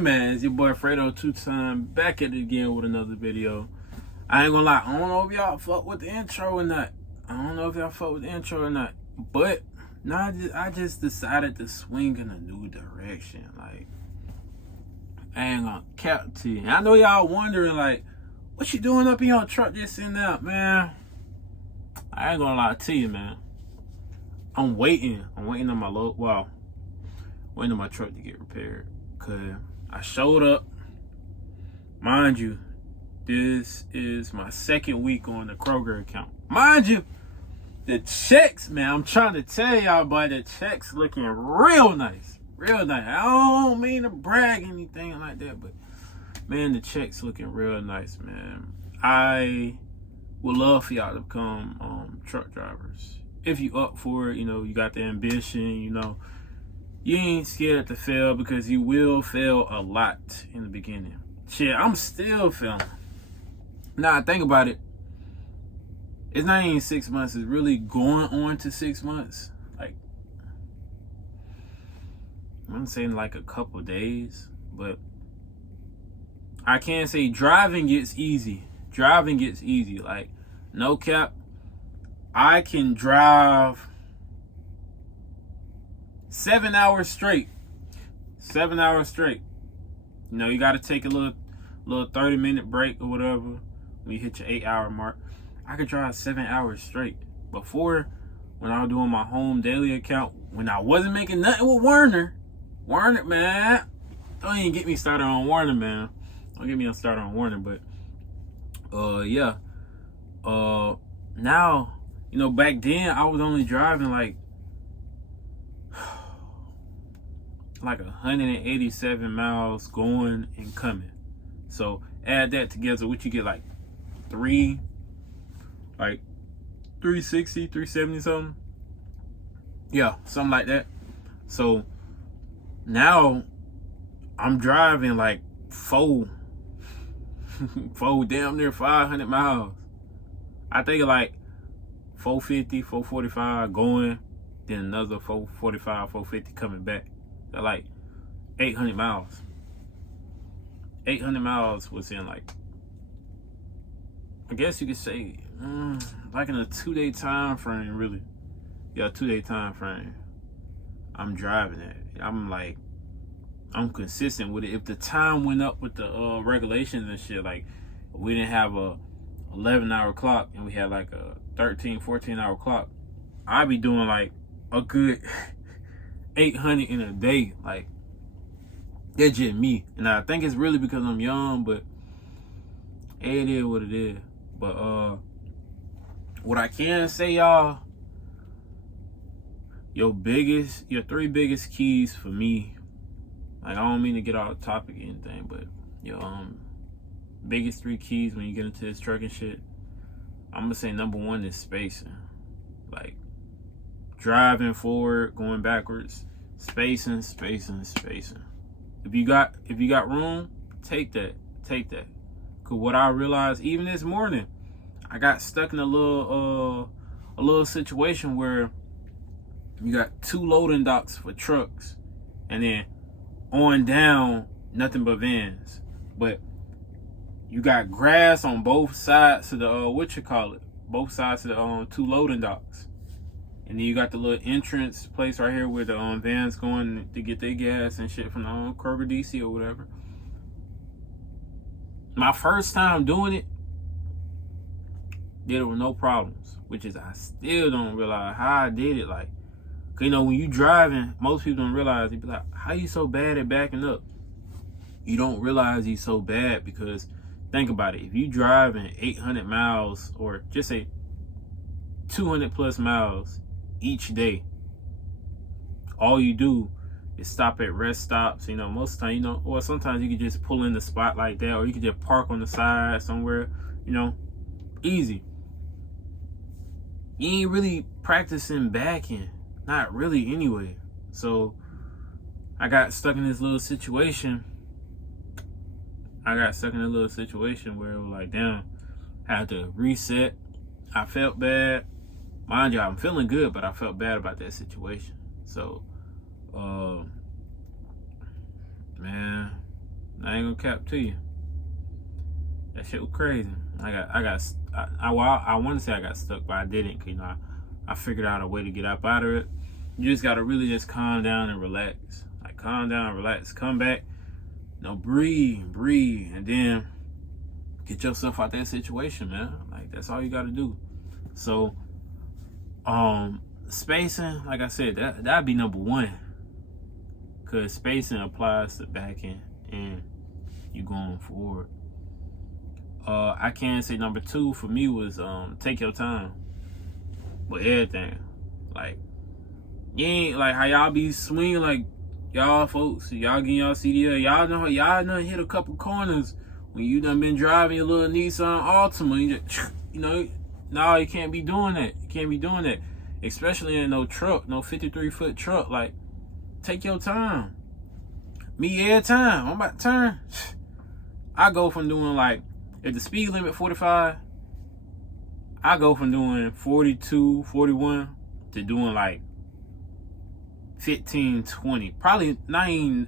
man, it's your boy Fredo 2-time back at it again with another video. I ain't gonna lie, I don't know if y'all fuck with the intro or not. But nah, I just decided to swing in a new direction. Like, I ain't gonna cap to you. I know y'all wondering, like, what you doing up in your truck just sitting out, man? I ain't gonna lie to you, man. I'm waiting on my waiting on my truck to get repaired. Cause I showed up. Mind you, this is my second week on the Kroger account. Mind you, the checks, man, I'm trying to tell y'all, but the checks looking real nice. Real nice. I don't mean to brag anything like that, but man, the checks looking real nice, man. I would love for y'all to become truck drivers. If you up for it, you know, you got the ambition, you know, you ain't scared to fail, because you will fail a lot in the beginning. Shit, I'm still failing. Now, think about it. It's not even 6 months. It's really going on to 6 months. Like, I'm saying like a couple days. But I can't say driving gets easy. Driving gets easy. Like, no cap. I can drive 7 hours straight. 7 hours straight. You know, you got to take a little 30-minute break or whatever when you hit your 8-hour mark. I could drive 7 hours straight. Before, when I was doing my home daily account, when I wasn't making nothing with Warner, man, don't even get me started on Warner, man. Don't get me started on Warner, but yeah. Now, you know, back then I was only driving like 187 miles going and coming. So add that together, what you get, like 360, 370 something. Yeah, something like that. So now I'm driving like four damn near 500 miles. I think like 450, 445 going, then another 445, 450 coming back. They're like 800 miles. 800 miles was in, like, I guess you could say, like in a 2-day time frame, really. Yeah, 2-day time frame. I'm driving it. I'm consistent with it. If the time went up with the regulations and shit, like we didn't have a 11-hour clock and we had like a 13, 14-hour clock, I'd be doing like a good 800 in a day. Like, that's just me. And I think it's really because I'm young, but it is what it is. But what I can say, y'all, your 3 biggest keys for me, like, I don't mean to get off topic or anything, but your biggest 3 keys when you get into this trucking shit, I'm gonna say number 1 is spacing. Like, driving forward, going backwards, spacing. If you got room, take that. Cause what I realized, even this morning, I got stuck in a little situation where you got 2 loading docks for trucks, and then on down, nothing but vans. But you got grass on both sides of the both sides of the 2 loading docks. And then you got the little entrance place right here where the vans going to get their gas and shit from the Kroger DC or whatever. My first time doing it, did it with no problems. Which is, I still don't realize how I did it. Like, cause, you know, when you driving, most people don't realize. They be like, how you so bad at backing up? You don't realize he's so bad because, think about it. If you driving 800 miles, or just say 200 plus miles each day, all you do is stop at rest stops. You know, most of the time, you know, or sometimes you can just pull in the spot like that, or you can just park on the side somewhere, you know, easy. You ain't really practicing backing, not really anyway. So I got stuck in this little situation. Where it was like, damn, I had to reset. I felt bad. Mind you, I'm feeling good, but I felt bad about that situation. So, man, I ain't gonna cap to you. That shit was crazy. I want to say I got stuck, but I didn't. 'Cause, you know, I figured out a way to get up out of it. You just gotta really just calm down and relax. Like, calm down, relax, come back. Breathe, and then get yourself out that situation, man. Like, that's all you gotta do. So, spacing, like I said, that'd be number one. 'Cause spacing applies to backing and you going forward. I can say number two for me was take your time with everything. Like, you ain't like how y'all be swinging, like y'all folks, y'all getting y'all CDL, y'all done hit a couple corners when you done been driving your little Nissan Altima. You know, no, you can't be doing that. You can't be doing that, especially in no truck, no 53-foot truck. Like, take your time. Me, every time I'm about to turn, I go from doing, like, if the speed limit 45, I go from doing 42, 41 to doing like 15, 20. Probably not even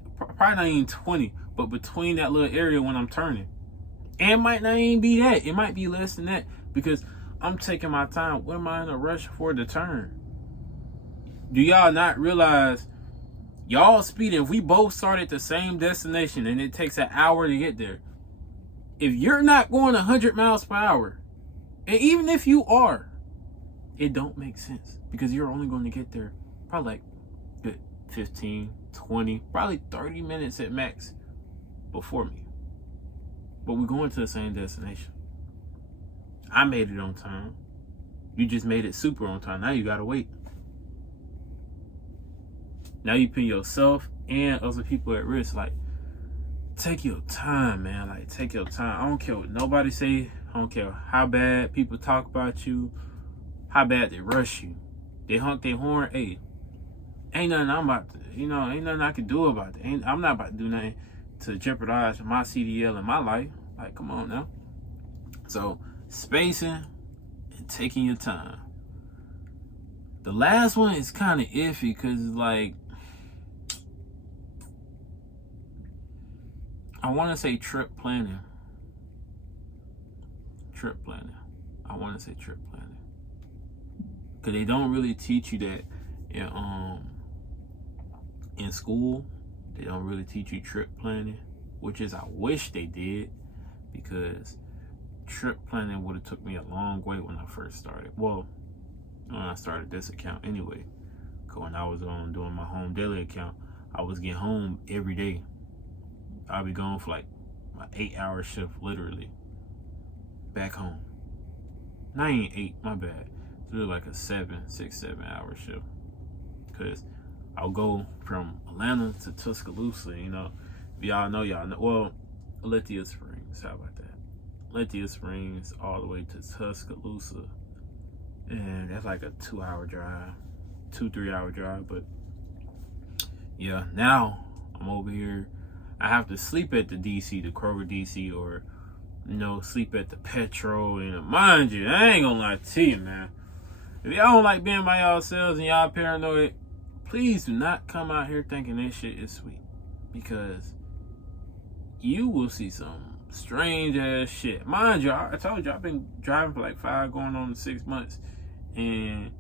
20, but between that little area when I'm turning. And it might not even be that. It might be less than that because I'm taking my time. What am I in a rush for to turn? Do y'all not realize y'all speeding? If we both start at the same destination and it takes an hour to get there, if you're not going 100 miles per hour, and even if you are, it don't make sense because you're only going to get there probably like good 15, 20, probably 30 minutes at max before me. But we're going to the same destination. I made it on time. You just made it super on time. Now you got to wait. Now you put yourself and other people at risk. Like, take your time, man. Like, take your time. I don't care what nobody say. I don't care how bad people talk about you, how bad they rush you. They honk their horn. Hey, ain't nothing I'm about to, ain't nothing I can do about it. I'm not about to do nothing to jeopardize my CDL in my life. Like, come on now. So, spacing and taking your time. The last one is kind of iffy because, like, I want to say trip planning. I want to say trip planning. Because they don't really teach you that in school. They don't really teach you trip planning, which is I wish they did, because trip planning would have took me a long way when I first started. Well, when I started this account anyway. Because when I was doing my home daily account, I was getting home every day. I'll be gone for like my 8-hour shift, literally, back home. Not even 8, my bad. It's really like a 6-7 hour shift. Because I'll go from Atlanta to Tuscaloosa, If y'all know. Well, Lithia Springs, how about that? Lithia Springs all the way to Tuscaloosa. And that's like a 2-hour drive, 2-3 hour drive. But yeah, now I'm over here. I have to sleep at the DC, the Kroger DC, or, sleep at the Petro. And mind you, I ain't gonna lie to you, man. If y'all don't like being by yourselves and y'all paranoid, please do not come out here thinking this shit is sweet. Because you will see some strange ass shit. Mind you, I told you, I've been driving for like 5 going on 6 months. And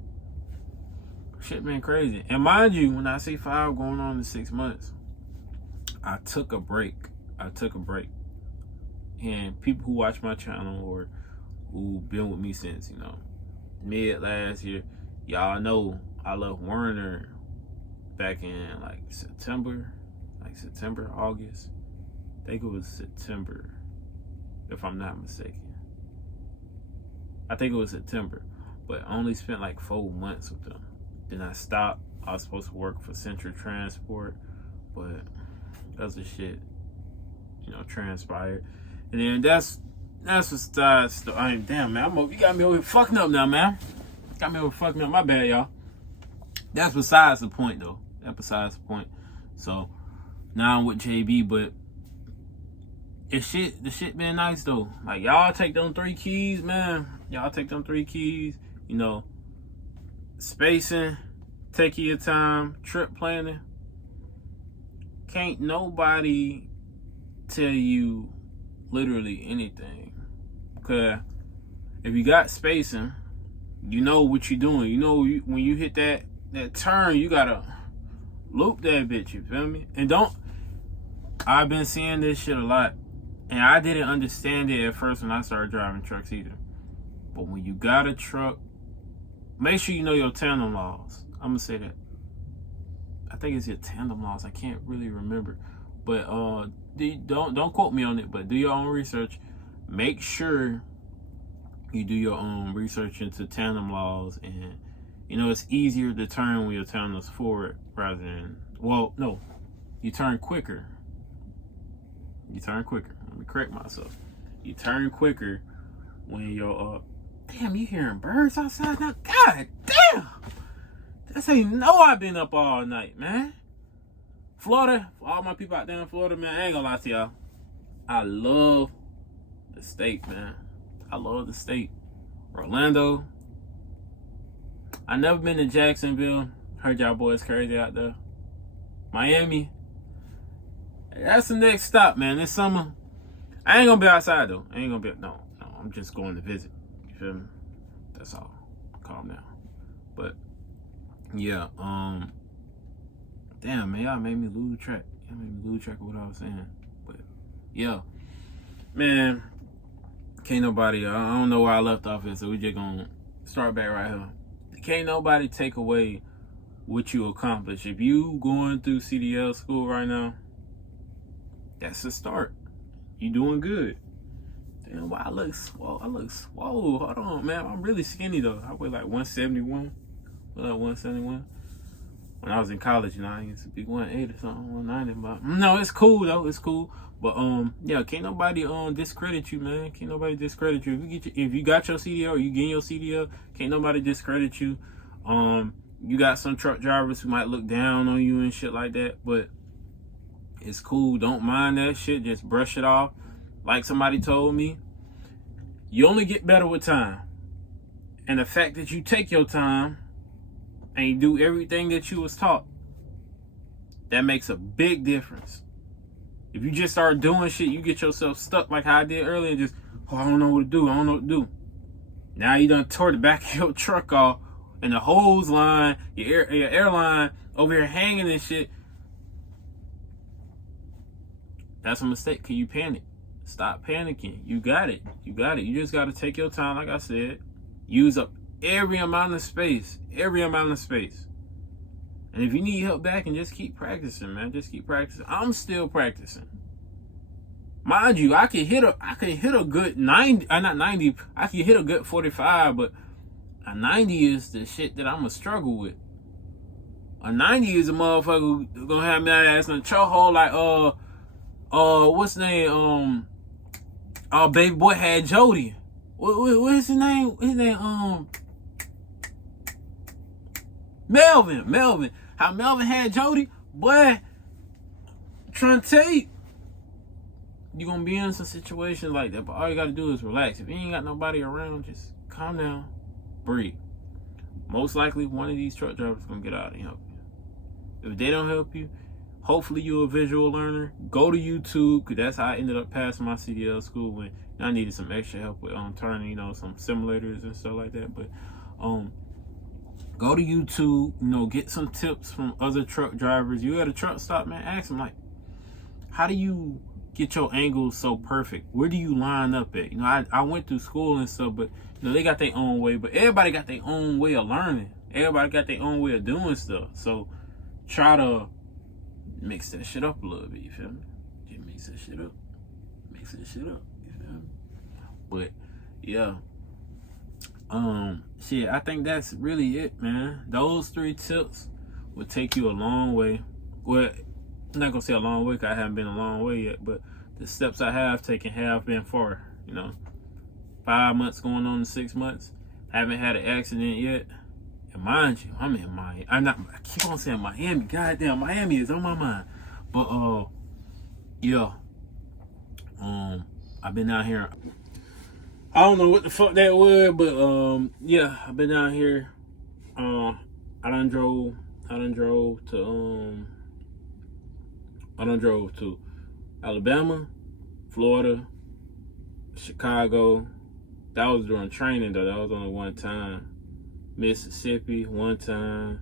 shit been crazy. And mind you, when I say 5 going on 6 months, I took a break. And people who watch my channel or who been with me since, mid last year, y'all know I left Werner back in like September, August. I think it was September, if I'm not mistaken. I think it was September, but I only spent like 4 months with them. Then I stopped. I was supposed to work for Central Transport, but other shit, transpired. And then that's what damn, man. You got me over here fucking up now, man. Got me over fucking up. My bad, y'all. That's besides the point, though. So now I'm with JB, but the shit been nice though. Like, y'all take them 3 keys, man. Spacing, taking your time, trip planning. Can't nobody tell you literally anything. Cause if you got spacing, you know what you're doing. You know when you hit that turn, you gotta loop that bitch. You feel me? And I've been seeing this shit a lot, and I didn't understand it at first when I started driving trucks either. But when you got a truck, make sure you know your tandem laws. I'm gonna say that. I think it's your tandem laws. I can't really remember, but don't quote me on it. But do your own research. Make sure you do your own research into tandem laws, and it's easier to turn when your tandem's forward rather than you turn quicker. Let me correct myself. You turn quicker when you're damn, you hearing birds outside now? God damn! That's how you know I've been up all night, man. Florida, for all my people out there in Florida, man, I ain't gonna lie to y'all. I love the state, man. I love the state. Orlando. I never been to Jacksonville. Heard y'all boys crazy out there. Miami. That's the next stop, man. This summer. I ain't gonna be outside though. No. I'm just going to visit. You feel me? That's all. Calm down. But yeah, damn, man, y'all made me lose track. Y'all made me lose track of what I was saying. But yeah, man, can't nobody. I don't know where I left off at, so we just gonna start back right here. Can't nobody take away what you accomplish. If you going through CDL school right now, that's a start. You doing good. Damn, why I look swole. Hold on, man. I'm really skinny though. I weigh like 171. Like 171. When I was in college, I used to be 180 or something, 190. But no, it's cool though. It's cool. But yeah, can't nobody discredit you, man. Can't nobody discredit you. If you got your CDL or you getting your CDL, can't nobody discredit you. You got some truck drivers who might look down on you and shit like that, but it's cool. Don't mind that shit. Just brush it off. Like somebody told me, you only get better with time. And the fact that you take your time and you do everything that you was taught, that makes a big difference. If you just start doing shit, you get yourself stuck like how I did earlier, just, I don't know what to do. Now you done tore the back of your truck off and the hose line, your airline over here hanging and shit. That's a mistake. Can you panic? Stop panicking. You got it. You just got to take your time, like I said. Use up every amount of space. And if you need help back, and just keep practicing, man. Just keep practicing. I'm still practicing. Mind you, I can hit a good 90, not 90, I can hit a good 45, but a 90 is the shit that I'm going to struggle with. A 90 is a motherfucker who gonna have my ass in a chokehold like, what's his name? Baby boy had Jody. What's his name? Melvin. How Melvin had Jody? Boy, trying to tell you, you're gonna be in some situations like that, but all you gotta do is relax. If you ain't got nobody around, just calm down, breathe. Most likely, one of these truck drivers is gonna get out and help you. If they don't help you, hopefully you're a visual learner. Go to YouTube, because that's how I ended up passing my CDL school when I needed some extra help with turning, some simulators and stuff like that. But go to YouTube, get some tips from other truck drivers. You at a truck stop, man, ask them, like, how do you get your angles so perfect? Where do you line up at? I went through school and stuff, but they got their own way. But everybody got their own way of learning. Everybody got their own way of doing stuff. So try to mix that shit up a little bit. You feel me? Just mix that shit up. You feel me? But yeah, shit, I think that's really it, man. Those 3 tips will take you a long way. Well, I'm not gonna say a long way, because I haven't been a long way yet, but the steps I have taken have been far. 5 months going on to 6 months. Haven't had an accident yet. And mind you, I'm in Miami. I keep on saying Miami. Goddamn, Miami is on my mind. But yeah. I've been out here. I don't know what the fuck that was, but yeah, I've been out here. I done drove to Alabama, Florida, Chicago. That was during training though. That was only one time. Mississippi one time.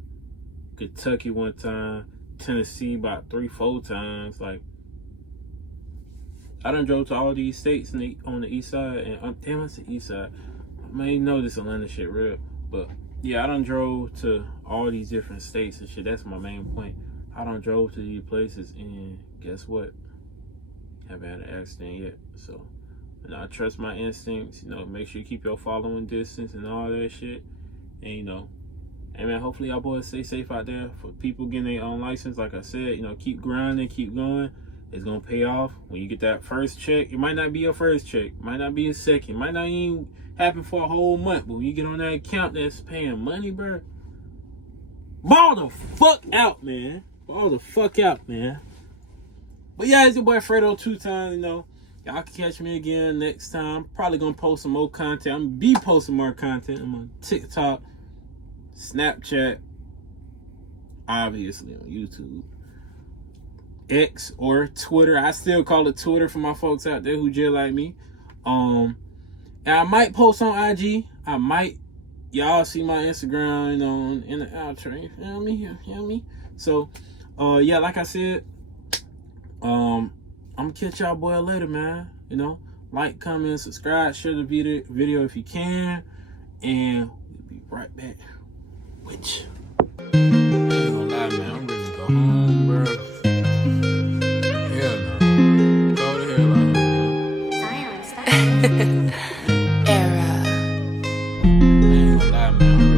Kentucky one time. Tennessee about 3-4 times. Like, I done drove to all these states on the east side, and damn, that's the east side. I may know this Atlanta shit real, but yeah, I done drove to all these different states and shit. That's my main point. I done drove to these places, and guess what? Haven't had an accident yet. So, I trust my instincts. Make sure you keep your following distance and all that shit. And hey man, hopefully y'all boys stay safe out there. For people getting their own license, like I said, keep grinding, keep going. It's gonna pay off. When you get that first check, it might not be your first check, might not be a second, might not even happen for a whole month. But when you get on that account that's paying money, bro, ball the fuck out, man. Ball the fuck out, man. But yeah, it's your boy Fredo 2 times. Y'all can catch me again next time. Probably gonna post some more content. I'm gonna be posting more content. I'm on TikTok, Snapchat, obviously on YouTube, X or Twitter. I still call it Twitter for my folks out there who just like me. And I might post on IG. I might. Y'all see my Instagram, in the outro. You feel me? So, yeah, like I said, I'm gonna catch y'all boy later, man. Like, comment, subscribe, share the video if you can, and we'll be right back. Which, I ain't gonna lie, man, I'm ready to go home, bro. Hell no. Go to hell, bro.